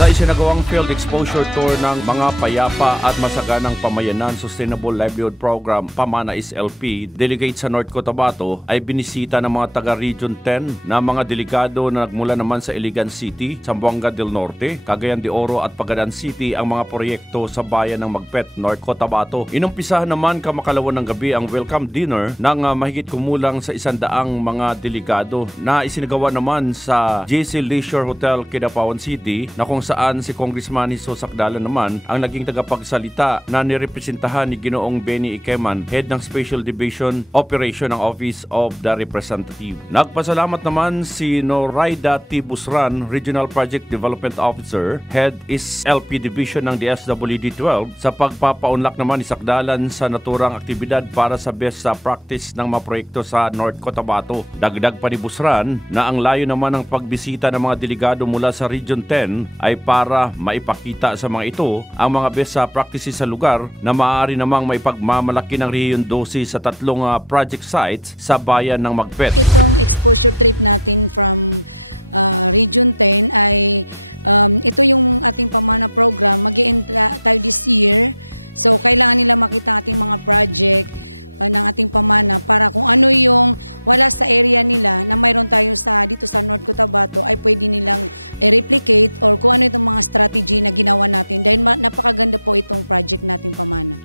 Sa isinagawang field exposure tour ng mga payapa at masaganang pamayanan Sustainable Livelihood Program Pamana SLP delegate sa North Cotabato ay binisita ng mga taga Region 10 na mga delegado na nagmula naman sa Iligan City, Zamboanga del Norte, Cagayan de Oro at Pagadan City ang mga proyekto sa bayan ng Magpet, North Cotabato. Inumpisahan naman kamakalawa ng gabi ang welcome dinner ng mahigit kumulang sa 100 mga delegado na isinagawa naman sa JC Leisure Hotel, Kidapawan City na kung saan si Congressman Hiso Sakdala naman ang naging tagapagsalita na nirepresentahan ni Ginoong Benny Ikeman, Head ng Special Division Operation ng Office of the Representative. Nagpasalamat naman si Noraida T. Busran, Regional Project Development Officer, Head SLP Division ng DSWD-12 sa pagpapaunlak naman ni Sakdalan sa naturang aktibidad para sa best practice ng mga proyekto sa North Cotabato. Dagdag pa ni Busran na ang layo naman ng pagbisita ng mga delegado mula sa Region 10 ay para maipakita sa mga ito ang mga best practices sa lugar na maaari namang maipagmamalaki ng Region 12 sa 3 project sites sa bayan ng Magpet.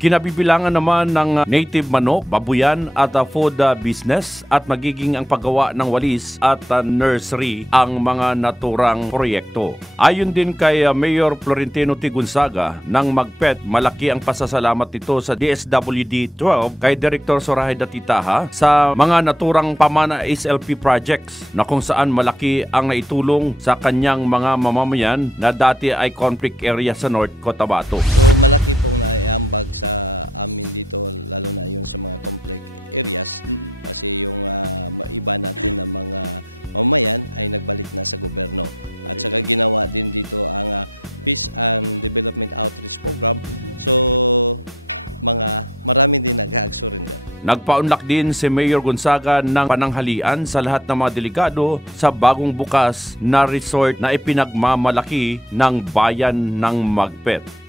Kinabibilangan naman ng native manok, babuyan at food business at magiging ang paggawa ng walis at nursery ang mga naturang proyekto. Ayon din kay Mayor Florentino T. Gonzaga ng Magpet, malaki ang pasasalamat nito sa DSWD-12 kay Director Sorahay Datitaha sa mga naturang Pamana SLP projects na kung saan malaki ang naitulong sa kanyang mga mamamayan na dati ay conflict area sa North Cotabato. Nagpaunlak din si Mayor Gonzaga ng pananghalian sa lahat ng mga delegado sa bagong bukas na resort na ipinagmamalaki ng bayan ng Magpet.